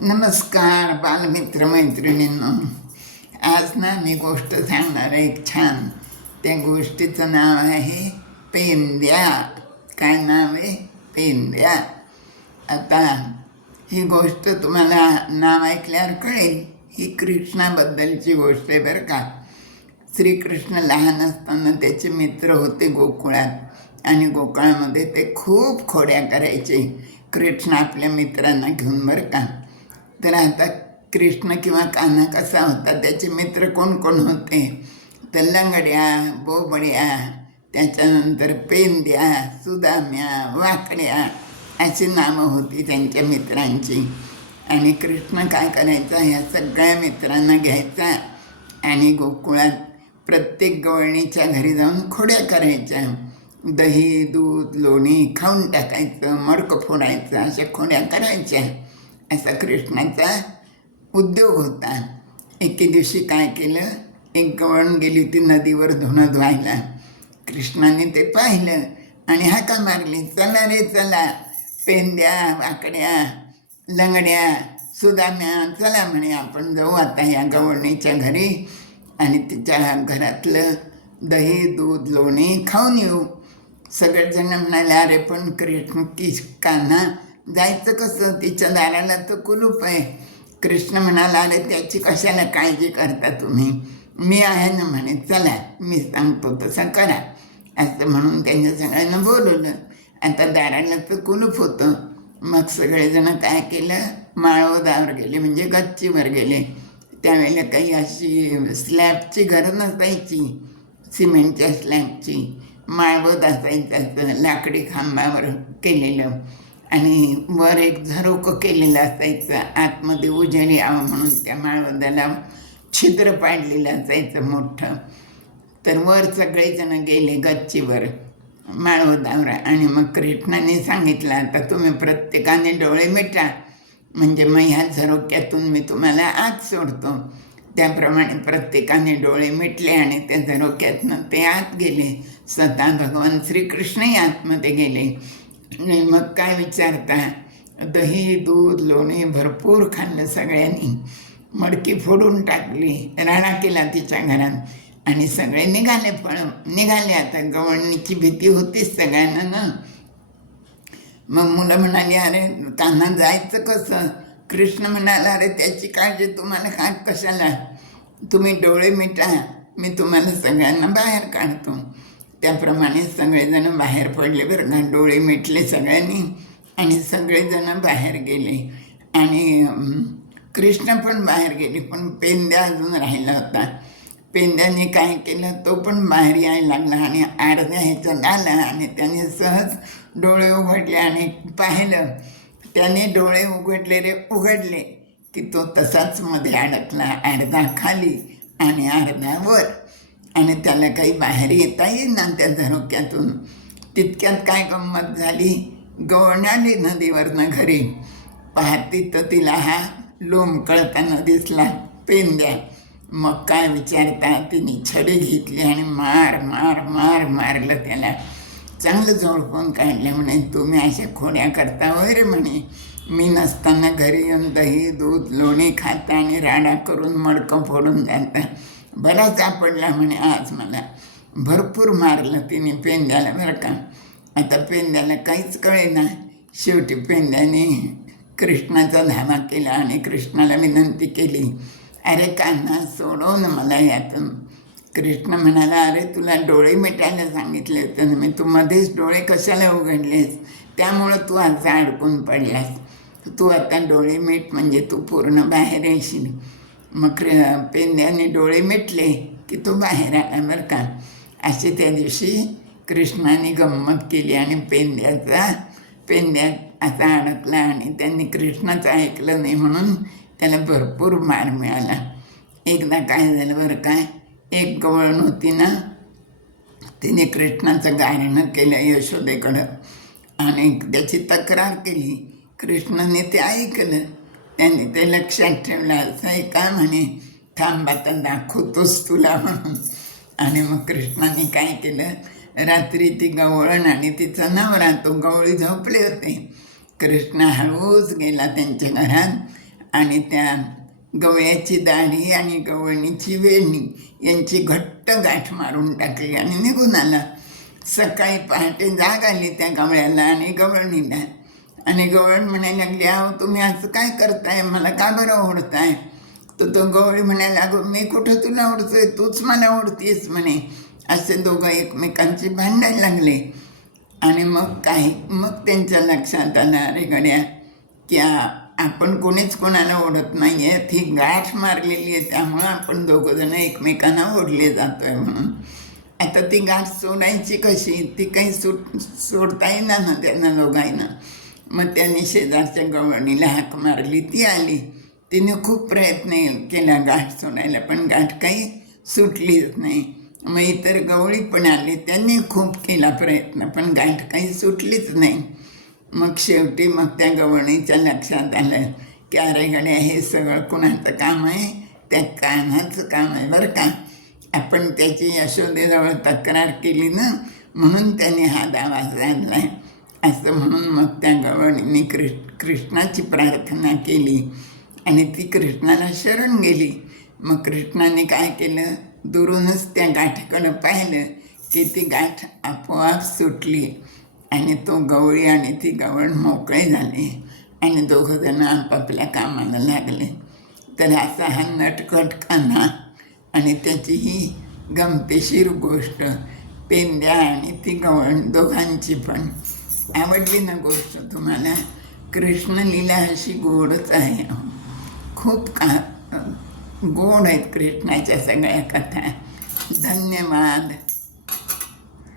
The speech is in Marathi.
नमस्कार बालमित्र मैत्रिणींनो. आज ना मी गोष्ट सांगणार आहे एक छान. त्या गोष्टीचं नाव आहे पेंद्या. काय नाव आहे? पेंद्या. आता ही गोष्ट तुम्हाला नाव ऐकल्यावर कळेल. ही कृष्णाबद्दलची गोष्ट आहे बरं का. श्रीकृष्ण लहान असताना त्याचे मित्र होते गोकुळात, आणि गोकुळामध्ये ते खूप खोड्या करायचे कृष्ण आपल्या मित्रांना घेऊन बरं का. तर आता कृष्ण किंवा कान्हा कसा होता, त्याचे मित्र कोण कोण होते तर लंगड्या, बोबड्या, त्याच्यानंतर पेंद्या, सुदाम्या, वाकड्या अशी नावं होती त्यांच्या मित्रांची. आणि कृष्ण काय करायचा, ह्या सगळ्या मित्रांना घ्यायचा आणि गोकुळात प्रत्येक गवळणीच्या घरी जाऊन खोड्या करायच्या. दही, दूध, लोणी खाऊन टाकायचं, मडकं फोडायचं, अशा खोड्या करायच्या. असा कृष्णाचा उद्योग होता. एके दिवशी काय केलं, एक गवळण गेली होती नदीवर धुणं धुवायला. कृष्णाने ते पाहिलं आणि हाका मारली, चला रे चला, पेंद्या, वाकड्या, लंगड्या, सुदाम्या, चला म्हणे आपण जाऊ आता या गवळणीच्या घरी आणि तिच्या घरातलं दही, दूध, लोणी खाऊन येऊ. सगळेजण म्हणाले, अरे पण कृष्ण की कान्हा जायचं कसं, तिच्या दाराला तर कुलूप आहे. कृष्ण म्हणाला, अरे त्याची कशाला काळजी करता तुम्ही, मी आहे ना म्हणे, चला मी सांगतो तसं करा. असं म्हणून त्यांच्या सगळ्यांना बोलवलं. आता दाराला तर कुलूप होतं. मग सगळेजण काय केलं, माळवदावर गेले, म्हणजे गच्चीवर गेले. त्यावेळेला काही अशी स्लॅबची घरं नसायची, सिमेंटच्या स्लॅबची. माळवद असायचं लाकडी खांबावर केलेलं, आणि वर एक झरोकं केलेलं असायचं. आतमध्ये उजेड यावं म्हणून त्या माळवदाला छिद्र पाडलेलं असायचं मोठं. तर वर सगळेजण गेले गच्चीवर माळवदावर. आणि मग कृष्णाने सांगितलं, आता तुम्ही प्रत्येकाने डोळे मिटा, म्हणजे मग ह्या झरोक्यातून मी तुम्हाला आत सोडतो. त्याप्रमाणे प्रत्येकाने डोळे मिटले आणि त्या झरोक्यातनं ते आत गेले. स्वतः भगवान श्रीकृष्णही आतमध्ये गेले. आणि मग काय विचारता, दही, दूध, लोणी भरपूर खाल्लं सगळ्यांनी, मडकी फोडून टाकली, राडा केला तिच्या घरात आणि सगळे निघाले. आता गवळणीची भीती होतीच सगळ्यांना ना. मग मुलं म्हणाली, अरे कान्हा जायचं कसं. कृष्ण म्हणाला, अरे त्याची काळजी तुम्हाला काय कशाला, तुम्ही डोळे मिटा, मी तुम्हाला सगळ्यांना बाहेर काढतो. त्याप्रमाणे सगळेजण बाहेर पडले बरं का. डोळे मिटले सगळ्यांनी आणि सगळेजण बाहेर गेले. आणि कृष्ण पण बाहेर गेले, पण पेंद्या अजून राहिला होता. पेंद्याने काय केलं, तो पण बाहेर यायला लागला आणि अर्ध्या ह्याच्यात आला आणि त्याने सहज डोळे उघडले आणि पाहिलं. त्याने डोळे उघडले की तो तसाच मध्ये अडकला, अर्धा खाली आणि अर्धा वर. आणि त्याला काही बाहेर येता येईना त्या झरोक्यातून. तितक्यात काय गंमत झाली, गवळण आली नदीवरनं घरी. पाहती तर तिला हा लोंबकळताना दिसला पेंद्या. मग काय विचारता, तिने छडी घेतली आणि मारलं त्याला. चांगलं झोडपून काढलं. म्हणे, तुम्ही अशा खोड्या करता वगैरे म्हणे, मी नसताना घरी येऊन दही, दूध, लोणी खाता आणि राडा करून मडकं फोडून जाता. बरा सापडला म्हणे आज मला. भरपूर मारलं तिने पेंद्याला बरं का. आता पेंद्याला काहीच कळेना. शेवटी पेंद्याने कृष्णाचा धावा केला आणि कृष्णाला विनंती केली, अरे कान्हा सोडव ना मला यातून. कृष्ण म्हणाला, अरे तुला डोळे मिटायला सांगितले होते ना मी, तू मध्येच डोळे कशाला उघडलेस, त्यामुळं तू आता अडकून पडलास. तू आता डोळे मीट म्हणजे तू पूर्ण बाहेर येशील. मग पेंद्याने डोळे मिटले की तो बाहेर आला बरं का. अशी त्या दिवशी कृष्णाने गंमत केली आणि पेंद्या असा अडकला आणि त्यांनी कृष्णाचं ऐकलं नाही म्हणून त्याला भरपूर मार मिळाला. एकदा काय झालं बरं काय, एक गवळण होती ना, तिने कृष्णाचं गारणं केलं यशोदेकडं आणि त्याची तक्रार केली. कृष्णाने ते ऐकलं, त्याने ते लक्षात ठेवलं. असं आहे का म्हणे, थांब आता दाखवतोस तुला म्हणून. आणि मग कृष्णाने काय केलं, रात्री ती गवळण आणि तिचा नवरा तो गवळी झोपले होते. कृष्ण हळूच गेला त्यांच्या घरात आणि त्या गवळ्याची दाढी आणि गवळणीची वेणी यांची घट्ट गाठ मारून टाकली आणि निघून आला. सकाळी पहाटे जाग आली त्या गवळ्याला आणि गवळणीला, आणि गवळण म्हणायला लागली, अहो तुम्ही असं काय करताय, मला का बरं ओढताय? तर तो गवळी म्हणायला, अगं मी कुठं तुला ओढतोय, तूच मला ओढतीस म्हणे. असे दोघं एकमेकांची भांडायला लागले. आणि मग त्यांच्या लक्षात आलं, अरे गड्या, की आपण कोणीच कोणाला ओढत नाही आहे, ही गाठ मारलेली आहे, त्यामुळं आपण दोघंजणं एकमेकांना ओढले जातो आहे म्हणून. आता ती गाठ सोडायची कशी? ती काही सोडता येणार ना त्यांना दोघांना. मग त्यांनी शेजारच्या गवळणीला हाक मारली, ती आली. तिने खूप प्रयत्न केला गाठ सोडायला, पण गाठ काही सुटलीच नाही. मग इतर गवळी पण आले, त्यांनी खूप केला प्रयत्न, पण गाठ काही सुटलीच नाही. मग शेवटी त्या गवळणीच्या लक्षात आलं की अरे गड्या, हे सगळं कुणाचं काम आहे? त्या कान्हाचं काम आहे बरं का. आपण त्याची यशोदेजवळ तक्रार केली ना, म्हणून त्याने हा दावा आणला आहे असं म्हणून मग त्या गवळणीने कृष्णाची प्रार्थना केली आणि ती कृष्णाला शरण गेली. मग कृष्णाने काय केलं, दुरूनच त्या गाठीकडं पाहिलं की ती गाठ आपोआप सुटली आणि तो गवळी आणि ती गवळण मोकळे झाले आणि दोघंजणं आपापल्या कामाला लागले. तर असा हा नटखट कान्हा आणि त्याची ही गमतीशीर गोष्ट, पेंद्या आणि ती गवळण दोघांची पण. आवडली ना गोष्ट तुम्हाला? कृष्णलीला अशी गोडच आहे, खूप गोड आहेत कृष्णाच्या सगळ्या कथा. धन्यवाद.